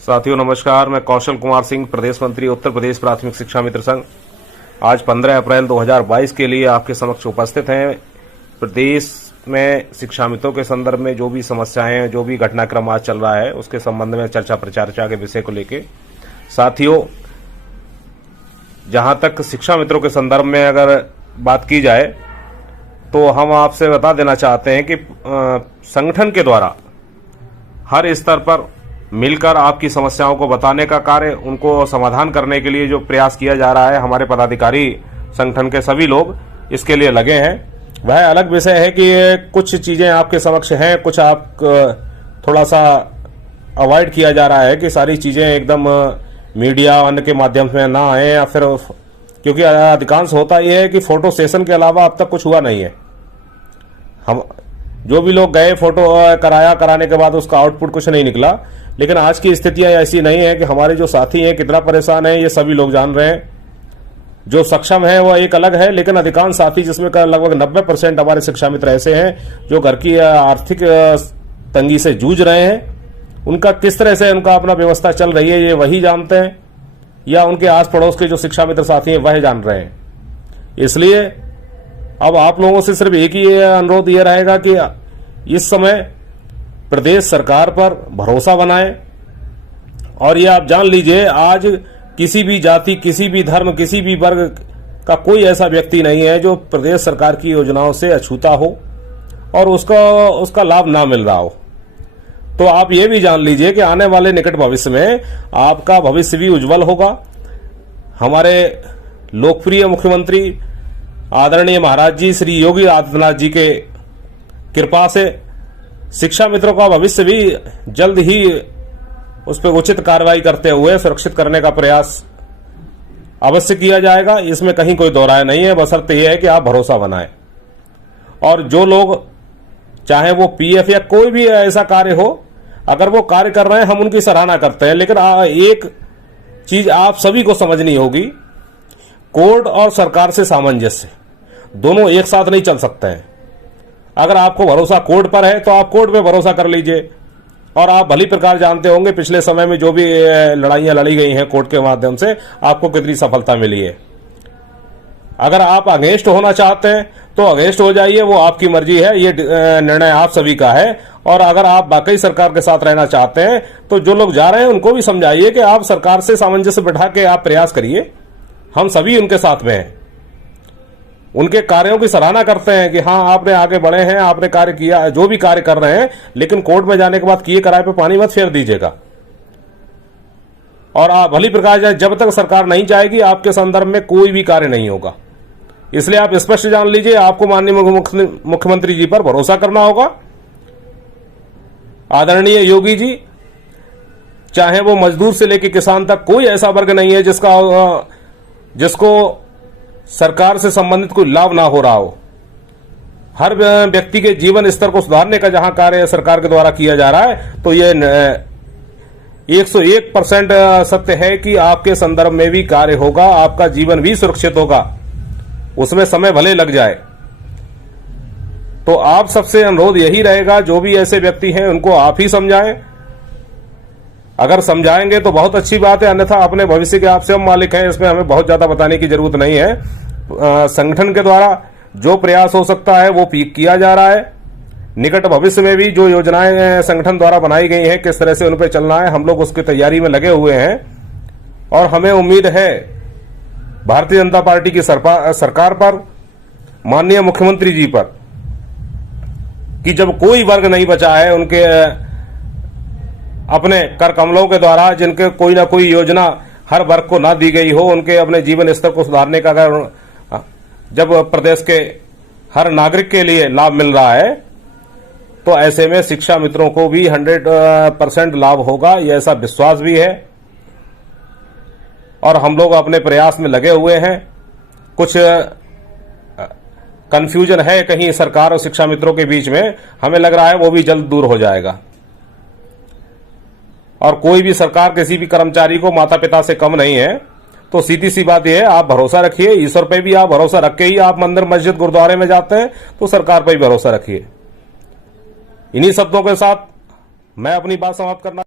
साथियों नमस्कार, मैं कौशल कुमार सिंह, प्रदेश मंत्री उत्तर प्रदेश प्राथमिक शिक्षा मित्र संघ। आज 15 अप्रैल 2022 के लिए आपके समक्ष उपस्थित हैं। प्रदेश में शिक्षा मित्रों के संदर्भ में जो भी समस्याएं, जो भी घटनाक्रम आज चल रहा है, उसके संबंध में चर्चा प्रचर्चा के विषय को लेकर। साथियों, जहां तक शिक्षा मित्रों के संदर्भ में अगर बात की जाए तो हम आपसे बता देना चाहते हैं कि संगठन के द्वारा हर स्तर पर मिलकर आपकी समस्याओं को बताने का कार्य, उनको समाधान करने के लिए जो प्रयास किया जा रहा है, हमारे पदाधिकारी संगठन के सभी लोग इसके लिए लगे हैं। वह अलग विषय है कि कुछ चीजें आपके समक्ष हैं, कुछ आप थोड़ा सा अवॉइड किया जा रहा है कि सारी चीजें एकदम मीडिया अन्य के माध्यम से ना आए, या फिर क्योंकि अधिकांश होता यह है कि फोटो सेशन के अलावा अब तक कुछ हुआ नहीं है। हम जो भी लोग गए फोटो कराने के बाद उसका आउटपुट कुछ नहीं निकला। लेकिन आज की स्थितियां ऐसी नहीं है कि हमारे जो साथी हैं कितना परेशान हैं, ये सभी लोग जान रहे हैं। जो सक्षम है वो एक अलग है, लेकिन अधिकांश साथी, जिसमें लगभग 90% हमारे शिक्षा मित्र ऐसे हैं जो घर की आर्थिक तंगी से जूझ रहे हैं। उनका किस तरह से उनका अपना व्यवस्था चल रही है, ये वही जानते हैं, या उनके आस पड़ोस के जो शिक्षा मित्र साथी हैं वह जान रहे हैं। इसलिए अब आप लोगों से सिर्फ एक ही अनुरोध ये रहेगा कि इस समय प्रदेश सरकार पर भरोसा बनाएं। और ये आप जान लीजिए, आज किसी भी जाति, किसी भी धर्म, किसी भी वर्ग का कोई ऐसा व्यक्ति नहीं है जो प्रदेश सरकार की योजनाओं से अछूता हो और उसका लाभ ना मिल रहा हो। तो आप ये भी जान लीजिए कि आने वाले निकट भविष्य में आपका भविष्य भी उज्जवल होगा। हमारे लोकप्रिय मुख्यमंत्री आदरणीय महाराज जी श्री योगी आदित्यनाथ जी के कृपा से शिक्षा मित्रों का भविष्य भी जल्द ही उस पर उचित कार्रवाई करते हुए सुरक्षित करने का प्रयास अवश्य किया जाएगा। इसमें कहीं कोई दो राय नहीं है, बशर्ते यह है कि आप भरोसा बनाएं। और जो लोग, चाहे वो पीएफ या कोई भी ऐसा कार्य हो, अगर वो कार्य कर रहे हैं हम उनकी सराहना करते हैं। लेकिन एक चीज आप सभी को समझनी होगी, कोर्ट और सरकार से सामंजस्य दोनों एक साथ नहीं चल सकते हैं। अगर आपको भरोसा कोर्ट पर है तो आप कोर्ट पे भरोसा कर लीजिए। और आप भली प्रकार जानते होंगे पिछले समय में जो भी लड़ाइयां लड़ी गई हैं कोर्ट के माध्यम से, आपको कितनी सफलता मिली है। अगर आप अगेंस्ट होना चाहते हैं तो अगेंस्ट हो जाइए, वो आपकी मर्जी है, ये निर्णय आप सभी का है। और अगर आप वाकई सरकार के साथ रहना चाहते हैं तो जो लोग जा रहे हैं उनको भी समझाइए कि आप सरकार से सामंजस्य बैठा के आप प्रयास करिए। हम सभी उनके साथ में हैं, उनके कार्यों की सराहना करते हैं कि हाँ आपने आगे बढ़े हैं, आपने कार्य किया, जो भी कार्य कर रहे हैं। लेकिन कोर्ट में जाने के बाद किए कराए पे पानी मत फेर दीजिएगा। और आप भली प्रकार जब तक सरकार नहीं चाहेगी आपके संदर्भ में कोई भी कार्य नहीं होगा। इसलिए आप स्पष्ट जान लीजिए, आपको माननीय मुख्यमंत्री जी पर भरोसा करना होगा। आदरणीय योगी जी, चाहे वो मजदूर से लेकर किसान तक, कोई ऐसा वर्ग नहीं है जिसको सरकार से संबंधित कोई लाभ ना हो रहा हो। हर व्यक्ति के जीवन स्तर को सुधारने का जहां कार्य सरकार के द्वारा किया जा रहा है, तो ये 101% सत्य है कि आपके संदर्भ में भी कार्य होगा, आपका जीवन भी सुरक्षित होगा। उसमें समय भले लग जाए। तो आप सबसे अनुरोध यही रहेगा, जो भी ऐसे व्यक्ति हैं उनको आप ही समझाएं। अगर समझाएंगे तो बहुत अच्छी बात है, अन्यथा अपने भविष्य के आप स्वयं मालिक हैं। इसमें हमें बहुत ज्यादा बताने की जरूरत नहीं है। संगठन के द्वारा जो प्रयास हो सकता है वो किया जा रहा है। निकट भविष्य में भी जो योजनाएं संगठन द्वारा बनाई गई हैं, किस तरह से उन पर चलना है, हम लोग उसकी तैयारी में लगे हुए हैं। और हमें उम्मीद है भारतीय जनता पार्टी की सरकार पर, माननीय मुख्यमंत्री जी पर, कि जब कोई वर्ग नहीं बचा है उनके अपने कर कमलों के द्वारा, जिनके कोई ना कोई योजना हर वर्ग को ना दी गई हो, उनके अपने जीवन स्तर को सुधारने का अगर जब प्रदेश के हर नागरिक के लिए लाभ मिल रहा है, तो ऐसे में शिक्षा मित्रों को भी 100% लाभ होगा, ये ऐसा विश्वास भी है। और हम लोग अपने प्रयास में लगे हुए हैं। कुछ कंफ्यूजन है कहीं सरकार और शिक्षा मित्रों के बीच में, हमें लग रहा है वो भी जल्द दूर हो जाएगा। और कोई भी सरकार किसी भी कर्मचारी को माता पिता से कम नहीं है। तो सीधी सी बात यह है, आप भरोसा रखिए, ईश्वर पे भी आप भरोसा रख के ही आप मंदिर मस्जिद गुरुद्वारे में जाते हैं, तो सरकार पर भी भरोसा रखिए। इन्हीं शब्दों के साथ मैं अपनी बात समाप्त करना